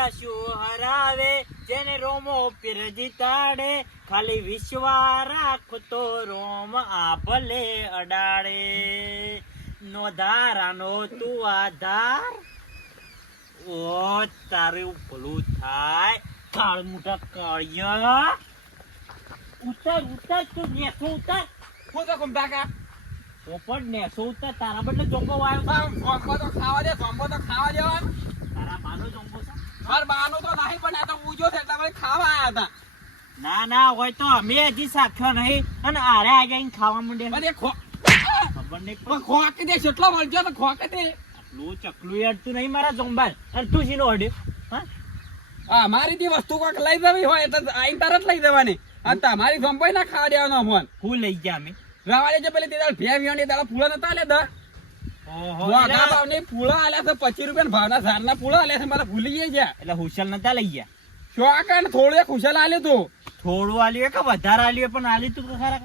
બીજા શું હરાવે, જેને રોમો પીરજી તાડે, ખાલી વિશ્વા રાખતો રોમ આ ભલે અડાડે, નો ધારાનો તું આધાર. ઓ તારું ભલું થાય કાળ મોટા કાળિયા. ઉતર ઉતર તું નેસો ઉતર. હું તો કમ કાકા પોપટ નેસો ઉતર. તારા બદલે જોંબો વાયો. જોંબો તો ખાવા દે, જોંબો તો ખાવા દેવાનું. તારા બાનો જોંબો છે? માર બાનો તો નહીં, પણ આ તો ઉજો છે એટલે મને ખાવા આયા હતા. ના ના હોય તો અમે હજી સાખ્યો નહીં અને આરે આ જઈને ખાવા માંડે. મને ખબર નહીં પણ ખોક દે કેટલો વળજો તો ખોક દે. આટલું ચકલું અડતું નહીં મારા જોંબા. અને તું શીનો અડ્યો? હા મારી જે વસ્તુ કોઈક લઈ દેવી હોય તો આઈ તરત લઈ દેવાની. અને તમારી જોંબોય ના ખાવા દેવાનો મન. હું લઈ જા અમે રવા દેજો પેલી તે દાળ ભે વિયોની દાળ ફૂલા નતા લે દા. ઓહો મોગા ભાવની ફૂલા આલ્યા છે 25 રૂપિયા ભાવના ઝાડના ફૂલા આલ્યા છે. મારા ભૂલી ગયા એટલે હુશલ નતા લઈ ગયા. શોકન થોડું એક ખુશાલ આલ્યું તું. થોડું આલ્યું કે વધારે આલ્યું પણ આલ્યું તું ખરા.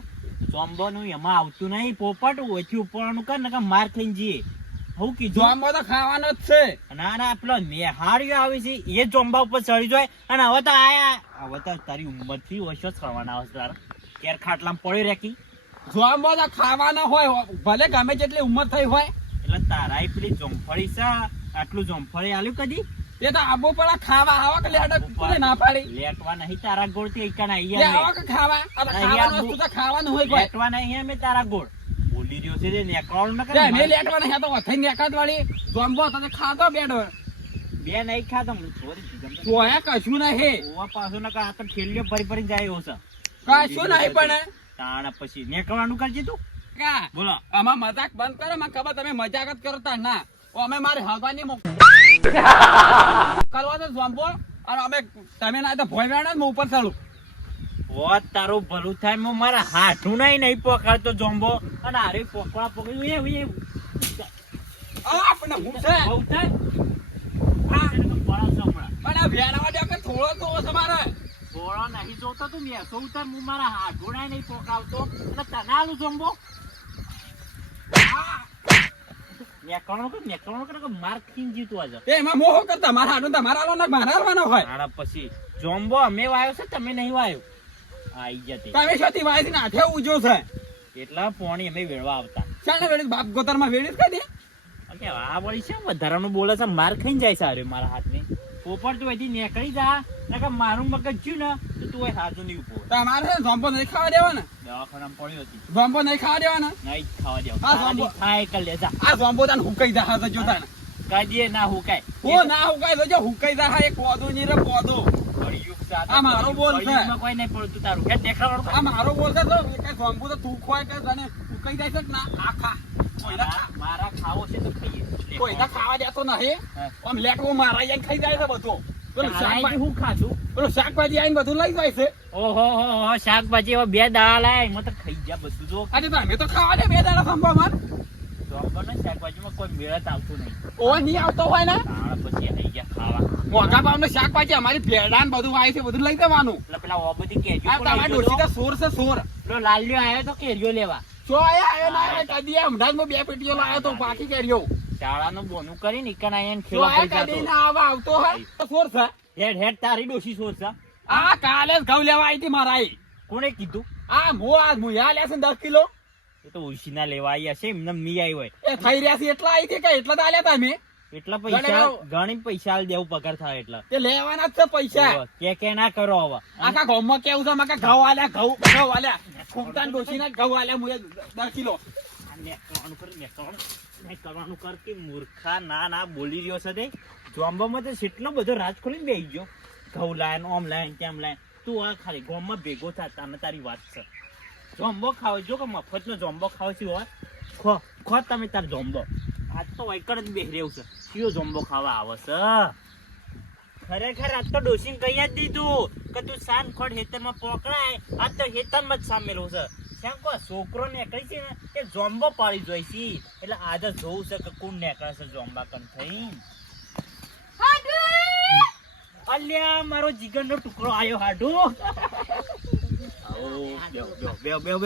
જોંબો નું એમાં આવતું નહીં. પોપટ ઓછી ઉપરનું કર ને કે માર ખાઈને જઈએ. હું કીધું જોંબો તો ખાવાનો જ છે. ના ના પેલો મેહાળિયો આવે છે એ જોંબા ઉપર ચડી જાય. અને હવે તો આયા હવે તો તારી ઉંમર થી ઓછો જ કરવાના આવે તારા. કેર ખાટલામાં પડી રેકી. જોંબો તો ખાવાના હોય ભલે ગમે જેટલી ઉંમર થઈ હોય. એટલે તારાય પેલી જોંફળી છે. આટલું જોંફળી આલ્યું કદી? તે તો આબો પડા ખાવા આવા કે લેડા કોને ના પાડી. લેટવા નહીં તારા ગોળ થી એકણ લે અહીંયા આવા કે ખાવા. આ ખાવાનું વસ્તુ તો ખાવાનું હોય કોઈ. લેટવા નહીં અમે તારા ગોળ. બોલી રહ્યો છે નેકળવાનું ન તે કરે. મે લેટવા નહીં તો વથઈ નેકાત વાળી જોંબો તો ખાતો બેડો. બે નહીં ખાતો હું સોરી તોય કશું નહીં. ઓવા પાછો ન આ તો ઠેલીઓ ભરી ભરી જાય એવો છે. કશું નહીં પણ તાણા પછી નેકળવાનું કરજે તું. કા બોલો આમાં મજાક બંધ કરો. મને ખબર તમે મજાક જ કરો તા ના. ઓ અમે મારી હવાની કરવા તો જોંબો અને અમે તમે ના તો ભોય વેણા ને ઉપર ચાલું. ઓ તારું ભલું થાય. હું મારા હાથું નહીં પકડતો જોંબો. અને આરે પકડા પકડી આપણે હું છે બહુ થાય. પણ આ ભેણાવા દે કે થોડો તો તમારે થોડો નહીં જોતો તું મેસો ઉતાર. હું મારા હાથું નહીં પકડાવતો અને તને આલું જોંબો. નેકળવાનું કર માર ખીન જીતું આજે. એમાં મોહ કરતા મારા હાડું તમારા આલો ને મારા આલવાનો હોય. તાણા પછી જોંબો અમે વાયો છે તમે નહીં વાયો. આઈ જતી તમે શોથી વાયથી ને આઠે ઉજો છે. એટલા પોણી અમે વેળવા આવતા. ચાલે વેડી બાપ ગોતરમાં વેડી કરી દે. કે આ વળી છે વધારાનું બોલે છે. માર ખાઈને જાય છે અરે મારા હાથને. પોપટ તું અહીંથી નીકળી જા કે મારું મગજ જ્યું ને તો તું અહીં હાથું નહીં ઉભો. તમારે જોંબો નહીં ખાવા દેવાના. દવાખાનામાં પડી હતી. જોંબો નહીં ખાવા દેવાના. નહીં ખાવા દેવા. આ જોંબો ખાય કર લે જા. આ જોંબો તને હુકાઈ જા હા જોતા ને. કાઢીએ ના હુકાય. ઓ ના હુકાઈ જો હુકાઈ જા એક પોદો ની રે પોદો. આ મારો બોલ છે. કોઈ નહીં પડતું તારું. કે દેખાડો. આ મારો બોલ છે તો કઈ જોંબો તો તું ખોય કે તને હુકાઈ જાય છે કે ના આખા. મારા ખાવો છે તો ખાઈએ. કોઈ ના ખાવા દેતો નહીં. આમ લેટવો મારા યાર ખાઈ જાય છે બધું. હું ખાધું. પેલું શાકભાજી આવીને બધું લઈ જાય છે. ઓહો શાકભાજી હવે 2 દાડા લાય. એમાં તો ખાઈ ગયા બધું. જો આજે તો અમે તો ખાવા દે 2 દાડા સંભાળ શાકભાજીમાં કોઈ મેળત આવતું નહીં. ઓ નહીં આવતો હોય ને પછી આવી ગયા ખાવા. મોઘા ભાવનું શાકભાજી અમારી ભેડા ને બધું આવે છે બધું લઈ દેવાનું. એટલે પેલા ઓ બધી કેરીઓ આ તમારી ડોશી તો સોર છે સોર. પેલો લાલ્યો આવ્યો તો કેરીઓ લેવા. જો આયો ના આયો કદી હમણાં જ 2 પેટીઓ લાવ્યો તો બાકી કેરીઓ. શાળાનું બોનું કરીને ઈકણ આઈને જો ખેલો આયો પડી કદી જતો. ના આવા આવતો હોય તો સોર છે. હેડ તારી ડોશી સોર છે. આ કાલે જ ઘઉં લેવા આવી હતી મારા આઈ. કોણે કીધું? આ મુયા લે છે 10 કિલો. એ તો ઉશીના લેવા આવ્યા છે. એમને મી આવી હોય એ થઈ રહ્યા છે એટલા આવી છે કે એટલા તો આલ્યા તા અમે. એટલા પૈસા ઘણી પૈસા દેવું પગાર થાય એટલે તે લેવાના જ છે પૈસા. કે ના કરો હવે. આખા ગામમાં કેવું છે માકા ઘઉં આલ્યા ઘઉં આલ્યા. ખૂબતાન ડોશીના ઘઉં આલ્યા મુયા 10 કિલો. કરવાનું કર કે મૂર્ખા ના બોલી રહ્યો છે તે. જોંબામાં તો કેટલો બધો રાજ ખોલીને બેસી ગયો. ઘઉં લાય ઓમ લાય તેમ લાય. તું આ ખાલી ગામમાં ભેગો થતા અને તારી વાત છે. જોંબો ખાવ જો કે મફત નો જોંબો ખાવ છે હોય ખો તમે તાર જોંબો. આજ તો વૈકડ જ બેસી રહ્યું છે. કયો જોંબો ખાવા આવે છે? ખરેખર આજ તો ડોસીને કહી જ દીધું કે તું સાન ખોડ હેતરમાં પકડાય. આજ તો હેતરમાં જ સામેલું છે. છોકરો નીકળી છે ને એ જોંબો પાડી જોઈ છે. એટલે આજે જોવું છે કે કોણ નીકળે છે જોંબા કન થઈ. અલ્યા મારો જીગરનો ટુકડો આવ્યો હાડુ. બેવ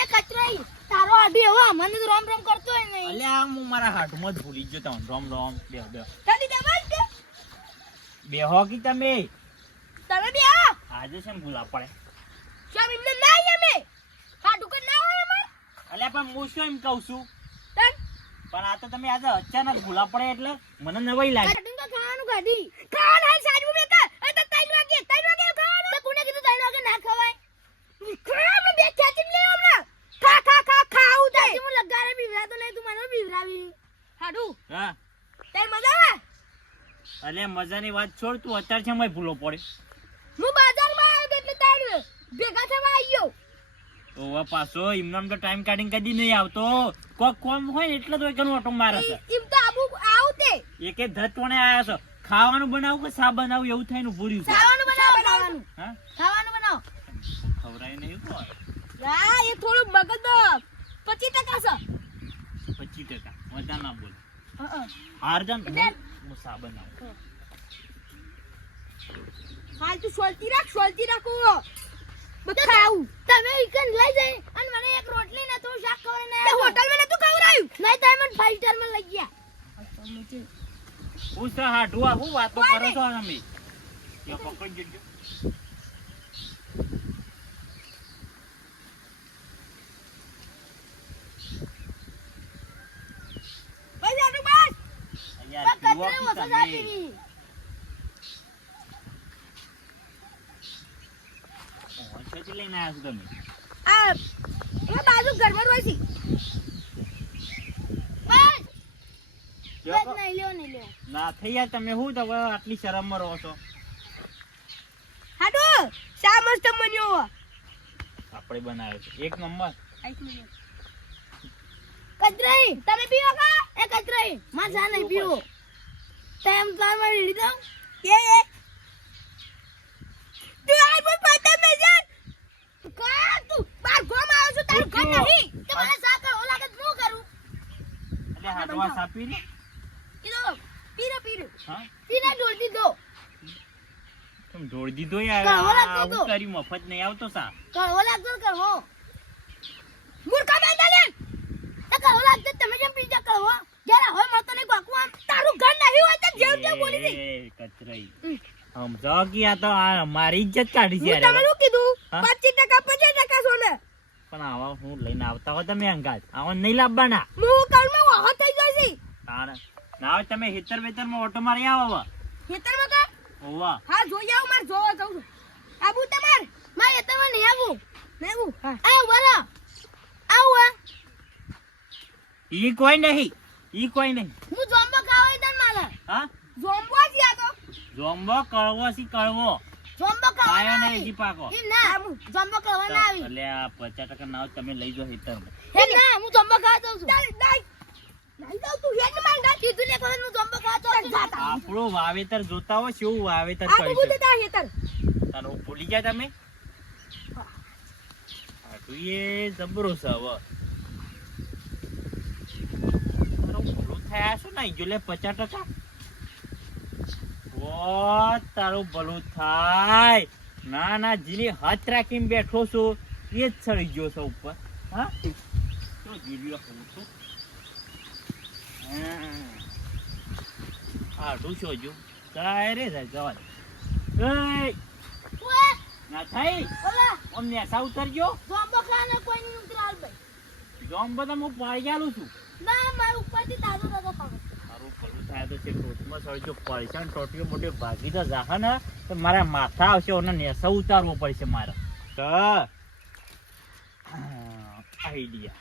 એ કચરાઈ તારો આડુ એવો મને તો રામ રામ કરતો હોય નહીં. અલ્યા હું મારા હાડમાં જ ભૂલી ગયો. તમને રામ રામ. બેવ કદી દબાઈ દે બેહો કી તમે તમે બે આવો આજે છે ને ભૂલા પડે શામ એમને ના આવીએ અમે હાડું કર ના હોય અમાર અલ્યા પણ હું શું એમ કહું છું તન પણ આ તો તમે આજે અચાનક ભૂલા પડે એટલે મને નવાઈ લાગે કાઢીને તો ખાવાનું કાઢી ખાવાનું હાલ સાઈડમાં બેકા આ તો 3 વાગે ખાવાનું તો કોને કીધું 3 વાગે ના ખવાય ખાવાનું બે ખેંચીને લે હમણાં ખાવું દે હું લગારે બીવરાતો નહીં તું મને બીવરાવી હાડું હા તે મજા આવે અલ્યા મજાની વાત છોડ તું અત્યારે છે મેં ભૂલો પડે હું બાજારમાં આવ્યો તો એટલે તાર ભેગા થવા આવ્યો ઓવા પાછો એમનામ તો ટાઈમ કાઢીને કદી નહીં આવતો કોક કોમ હોય ને એટલે તો એકનો ઓટો મારે છે એમ તો આવું તે એકે ધટવણે આયા છો ખાવાનું બનાવું કે સા બનાવું એવું થઈને ભૂર્યું છે ખાવાનું બનાવો હા ખાવાનું બનાવો ખવરાય નહીં કોણ હા એ થોડું મગજ 25% છે 25% મજા ના બોલ હા હાર જાન એટલે- હું સા બનાવું હાલ તું સોલતી રાખો બધું ખાવું તમે ઈકન લઈ જાય અને મને એક રોટલી ને તો શાક ખવડાવીને આયા હોટલ માં નતું ખવડાવ્યું નહીં તો મને 5 સ્ટાર માં લઈ ગયા હું સા હાડું આ હું વાતો કરો છો તમે યો પકડી જજો બસ આટલું બસ અહીંયા કચરે જુઓ ઓછો કે જાતી તમે ની. ઓછેથી લઈને આવ્યા છો તમે આ એ બાજુ ઘરમાં રોય છે બસ જો બસ કો- નહીં લ્યો ના થઈ યાર તમે શું તો હવે આટલી શરમમાં રહો છો હાડો શા મસ્ત બન્યો આપણે બનાવ્યો છે એક નંબર કચરાઈ તમે પીવો કા એ કચરાઈ માં જા નહીં પીવો તેમ કારમાં રેડી દઉં એ તું આઈ બોલ પાટા મે જા કા તું બાર ગોમ આવ્યો છું તારું ઘર નહીં તો મને સા કરો લાગે તો હું કરું એટલે હાડવા સાપી ને કીધો પીરો હા પીને ઢોળ દીધો તમે ઢોળી દીધો યાર કળવો લાગતો આવું તો. કરી મફત નહીં આવતો સા કળવો લાગતો કળવો મૂર્ખા બેંડા લે તો કળવો લાગતો તમે કેમ પીજા કળવો જરા હોય મળતો નહીં કોકું આમ તારું ઘર નહીં હોય તો જેવ જેવ બોલી દે એ કચરાઈ સમજો કે આ તો આ મારી ઇજ્જત કાઢી છે હું તમે યાર શું કીધું હા? 25% 50% સોને પણ આવા હું લઈને આવતા હો તમે અંગાત આવા નહીં લાવવાના હું કળમાં વાહ થઈ ગઈ છે તાણ ના હોય તમે હેતર વેતરમાં ઓટો મારી આવો હવે ખેતરમાં કા ઓવા હા જોઈ આવું માર જોવા કહું છું આબુ તમાર માર ખેતરમાં નહીં આવું હા આવ બોલો આવ ઈ કોઈ નહીં ઈ કોઈ નહીં હું જોમ્બો ખાવા દન માલે હા જોમ્બો જ આ તો જોમ્બો કળવો સી કળવો જોમ્બો ખાવા આયો ના નહીં જી પાકો એમ ના જોમ્બો ખાવા ના આવી એટલે આ 50% ના હોય તમે લઈ જાઓ હેતરમાં એમ ના હું જોમ્બો ખાવા જાઉં છું નહીં તો તું હેડ માંગા કીધું ને કોણ હું જોમ્બો ખાવા જાઉં છું આપણું વાવેતર જોતા હોય શું વાવેતર આ કરી બુદે છે તા હેતર તારો ભૂલી ગયા તમે હા તું એ જબરો છે હવે તારો ભૂલું થયા શું નહીં જો લે 50% ઓ તારું ભલું થાય ના ના જીની હાથ રાખીને બેઠો છું એ જ ચડી ગયો છે ઉપર હા તો જીવ્યો હું છું હા તું શું જો કાય રે જાય જવા દે એય ઓએ ના થઈ ઓલા અમને સા ઉતરજો જોમ્બો ખાવાને કોઈ નહીં ઉતરાલ ભાઈ જોમ બધા હું પાડી આલું છું ના માર ઉપરથી તાજો તાજો ખાવ મારું ભલું થાય તો છે રોજમાં સળજો પૈસા ટોટીઓ મોટી ભાગી તો જાહે ને તો મારા માથા આવશે ઓને નેસા ઉતારવો પડશે મારે તો આઈડિયા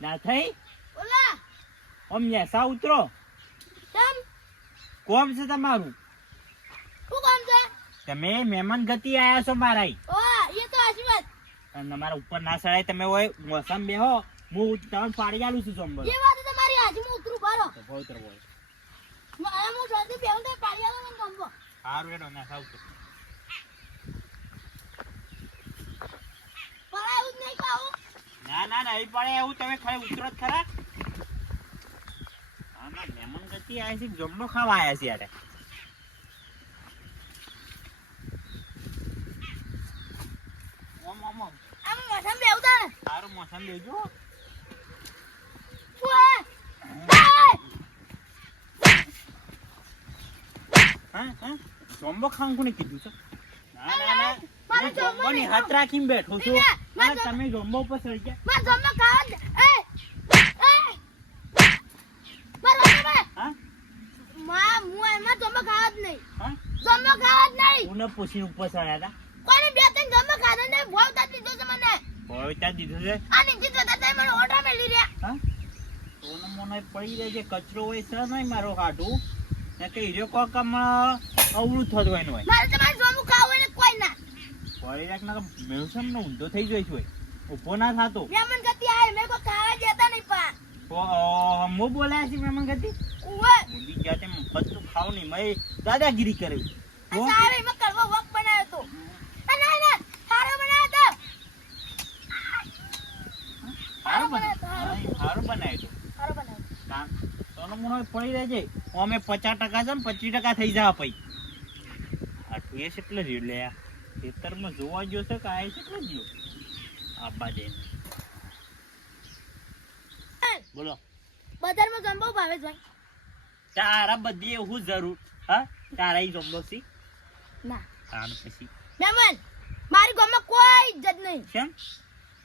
ના થઈ ઓલા ઓમ નેસા ઉતરો કેમ કોમ છે તમારું શું કામ છે તમે મહેમાન ગતિ આયા છો મારા ઓવા એ તો આશી વાત અને તમારા ઉપર ના સડાય તમે હોય મોસમ બેહો હું તમને પાડી આલું છું સોમવાર એ વાત તમારી હાથમાં ઉતરું બારો તો ભવતર બોલ હું જલ્દી બેહું તો પાડી આલો મને જોમ્બો સારું હેડો નેસા ઉતરો પડા એવું જ નહીં ખાવું ના ના નહીં પડે એવું તમે ખાલી ઉતરો જ ખરા હા ના મહેમાન ગતિ આયા છે જમનો ખાવા આયા છે યારે ઓમ ઓમ ઓમ આમ મોઢામાં બેહું તારે સારું મોસમ લેજો ઓએ હા હા જોમ્બો ખાવાનું કોને કીધું છે ના ના ના મારે હું જોમ્બો જોમ્બોની નહીં હાથ રાખીને બેઠો છું ના, મારે અને તમે જોમ્બો ઉપર ચડી ગયા માં જમવા ખાવા જ- મારો બાબા હા હું એમાં જમવા ખાવા જ નહીં હા જમવા ખાવા જ નહીં કોને પૂછીને ઉપર ચડ્યા હતા કોને બે ત્રણ જમવા ખાધા નહીં ભાવ તા દીધો છે મને હવે ત્યાં દીધું છે આ નીચે જતા તમે મને ઓર્ડર મેલી રહ્યા હા સોનો મોનો પડી જાય છે કચરો હોય છે નહીં મારો હાડું ને કે હીરો કોક આમ અવળું થતું હોય ને હોય મારે તમારે જમવું ખાવું હોય ને કોઈ ના પડી રાખ ના મેવસમ નો ઊંધો થઈ જાય છે ઉભો ના થાતો મહેમાન ગતિ આવે મેં કોઈ ખાવા જતા નહીં પા મો બોલાયા છે મહેમાન ગતિ ઉવે મોદી જાતે મફત ખાવ નહીં મેં દાદાગીરી કરી આ સારે મેં કડવો વક બનાવ્યો તો આ ના ના સારો બનાવ્યો તો સારું બનાવ્યું સારું બનાવ્યું સારો બનાવ્યો સોનો મોનો પડી રહે છે અમે 50% છે ને 25% થઈ જાય પછી આટલું એ કેટલે રહ્યું લે ખેતરમાં જોવા ગયો છે કે આ કેટલો ગયો આબા દે બોલો બજારમાં જમવા ભાવે છે તારા બધી એવું જરૂર હા તારા ઈ જમલો છે ના તાણ પછી મહેમાન મારી ગામમાં કોઈ ઇજ્જત નહીં કેમ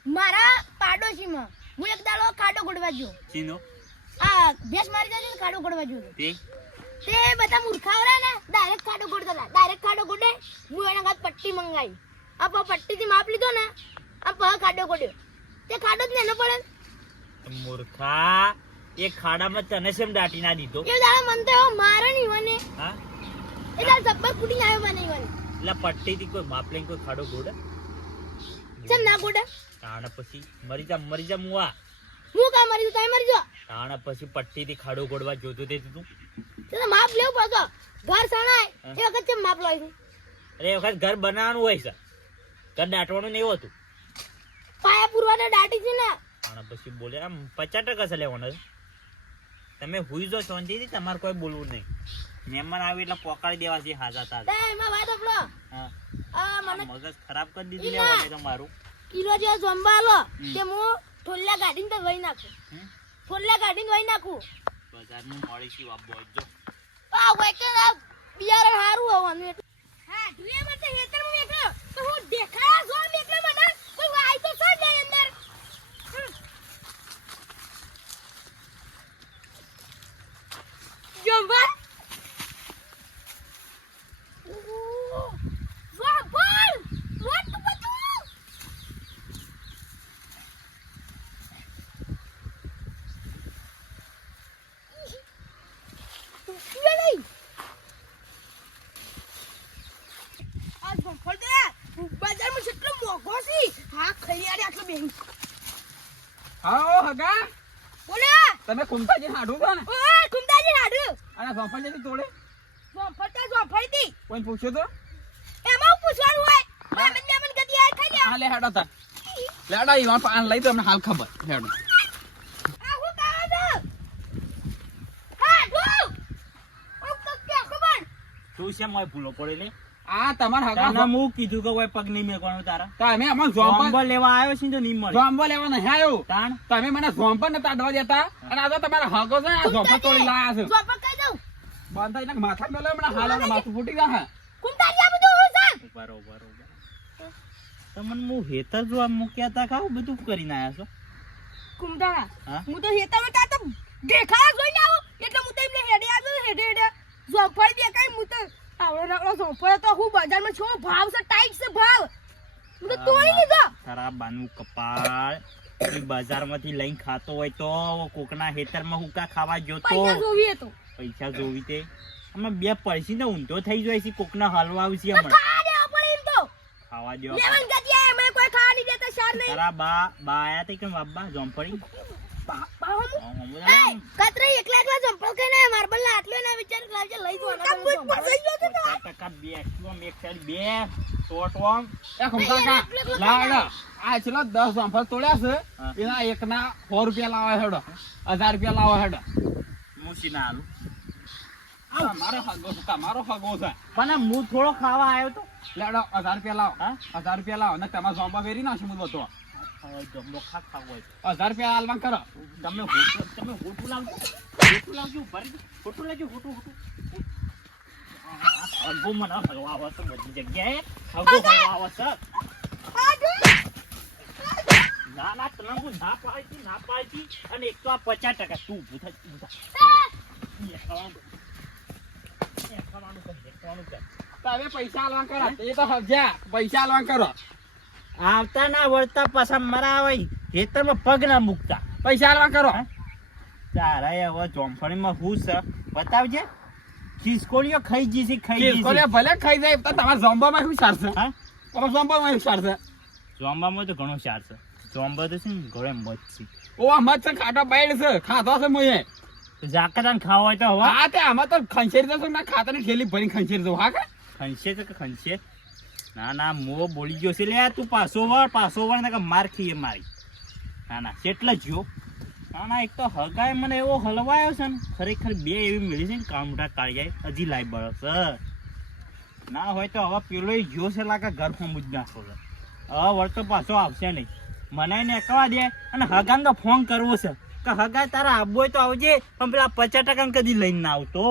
મારા પાડોશીમાં હું એક દાડો ખાડો ગોડવા ગયો ચીનો આ ભેંસ મારી જાય ખાડો ગોડવા ગયો તે તે બધા મૂર્ખાવરા ને ડાયરેક્ટ ખાડો ગોડતા હતા ડાયરેક્ટ ખાડો ગોડે હું એના ઘાત પટ્ટી મંગાવી આ પટ્ટીથી માપ લીધો ને આ પહ ખાડો ગોડ્યો તે ખાડો જ ને પડે મૂર્ખા એ ખાડામાં તને સેમ દાટી ના દીધો એ દાડા મન તો એવો મારે નહીં મને હા એ દાડા જબ્બર ફૂટીને આવ્યો મને મને એટલે પટ્ટીથી કોઈ માપ લઈને કોઈ ખાડો ગોડે ચમ ના ગોડે તાણ પછી મરી જા મુવા હું કા મરી તું તમે મરી જો તાણ પછી પટ્ટીથી ખાડો ગોડવા જોતો તે તું તો માપ લેવું પડતો ઘર સણાય એ વખત ચમ માપ લાવી અરે એ વખત ઘર બનાવવાનું હોય છે ઘર દાટવાનું નહીં હોતું પાયા પુરવાના દાટી છે ને તાણ પછી બોલે આમ 50% છે લેવાનો છે તમે હુઈ જો શાંતિથી તમારે કોઈ બોલવું નહીં મહેમાન આવે એટલે પોકાડી દેવા છે હાજા તાર તે એમાં વાત આપલો હા આ મને મગજ ખરાબ કરી દીધું લેવા તમારું કિલો જે જંબાલો તે હું ઠોલ્લા ગાડીને તો વહી નાખું ઠોલ્લા ગાડીને વહી નાખું બજારનું મળી છે બાબો જો આ વેકે આ બિયારણ હારું આવવાનું એટલે હા ઢુએ મતે હેતરમાં બેઠો તો હું દેખાયા જો બેઠો મને કોઈ વાય તો સર જાય અંદર જંબા વાહ બોલ વોટ બધું હા હગા તમે કુમતાજી હાડું છો ને અને સોંફળજી તોડે કોઈ પૂછ્યું તો હા લે હેડો તા લેડો ઈ વાન પાન લઈ તો અમને હાલ ખબર હેડો તું છે મોય ભૂલો પડે લે આ તમાર તાના હગા હું કીધું કે કોઈ પગ નહીં મેકવાનો તારા તમે અમાર જોમ્બો જોમ્બલ લેવા આવ્યો છે ને તો નહીં મળે જોમ્બલ લેવા નહીં આવ્યો તાણ તમે મને જોમ્બલ નતા અડવા દેતા અને આ તો તમારા હગો છે ને આ જોમ્બલ તોડી લાયા છે બંધ થઈને માથા મેલે હમણાં હાલ હમણાં માથું ફૂટી જાય ઉભા રહો. તમને હું હેતર જો આમ મૂક્યા તા ખાવ બધું કરીને આયા છો હા હું તો હેતામાં તા તો દેખાયા જોઈને આવું એટલે હું તો એમને હેડે આવ્યો હેડે જોફળ દેખાય હું તો આવડો નાકડો જોફળ તો હું બજારમાં છો ભાવ છે ટાઈટ છે ભાવ હું તો તોડી લીધો તારા બાનું કપાળ ઈ બજારમાંથી લઈને ખાતો હોય તો કોકના હેતરમાં હુકા ખાવા જોતો પૈસા જોવી હતો પૈસા જોવી તે અમે બે પૈસી ને ઊંધો થઈ જાય છે કોકના હલવા આવશે તો હમણાં ખા દેવા પડે એમ તો ખાવા દો લેવન ગતિ આયા મને કોઈ ખાવા નહીં દેતા શાર નહીં તારા બા આયા તે કે બાબા જોમપડી કતરે એકલા જંપલ કે ના માર્બલ ના આટલો ના વિચાર લાવજે લઈ જવાના તમે ફસાઈ ગયો તો એ ખમકા લાડ આ ચલો 10 જોમ્બલ તોડ્યા છે હા. એના એકના 100 રૂપિયા લાવે હેડો 1000 રૂપિયા લાવે હેડો મારો હગો છે તમારો હગો છે પણ હું થોડો ખાવા આવ્યો તો લેડો 1000 રૂપિયા લાવો હા? 1000 રૂપિયા લાવો ને તમારા જોમ્બા વેરી નાખી હું બધો જમો ખાવ હોય 1000 રૂપિયા આલવાન કરો તમે હોટું લાવજો હોટું લાવજો ભરી હોટું લાવજો હોટું હગો મને હલવા આવે છે બધી જગ્યાએ હગો હલવા આવે છે ના તને હું ના પાડતી અને એક તો આ 50% તું ઊભું થા તમે પૈસા આલવા કરો એ તો સમજ્યા પૈસા આલવા કરો આવતા ના વળતા પાછા મારા આવે ખેતરમાં પગ ના મૂકતા પૈસા આલવા કરો તારા હવે ચોંફણીમાં હું છે બતાવજે ખિસકોલીઓ ખાઈ જઈશી ખિસકોલીઓ ભલે ખાઈ જાય તો તમારા ઝોમ્બામાં શું સાર છે હા તમારા ઝોમ્બામાં શું સાર છે ચોંબામાં તો ઘણો શાર છે ચોંબા તો છે ને ઘરે મત છે ઓ મત છે ખાટો બાઈડ છે ખાધો છે મોયે જાકરાન ખાવા હોય તો હવે હા તે આમાં તો ખંચેરી જશો ના ખાતાની થેલી ભરી ખંચેરી જવું હા કે ખંચે છે કે ખંચે ના મો બોલી ગયો છે લે તું પાછો વળ ને કે માર ખીએ મારી ના કેટલા જ્યો ના એક તો હગાય મને એવો હલવાયો છે ને ખરેખર બે એવી મળી છે ને કામઠા કાઢી જાય હજી લાઈ બળસ ના હોય તો હવે પેલો જ્યો છે લાગે ઘર ફોમ જ નાખો છે હવે વળતો પાછો આવશે નહીં મને ને એકવા દે અને હગાને તો ફોન કરવો છે કે હગાય તારા આવવો હોય તો આવજે પણ પેલા 50% કદી લઈને ના આવતો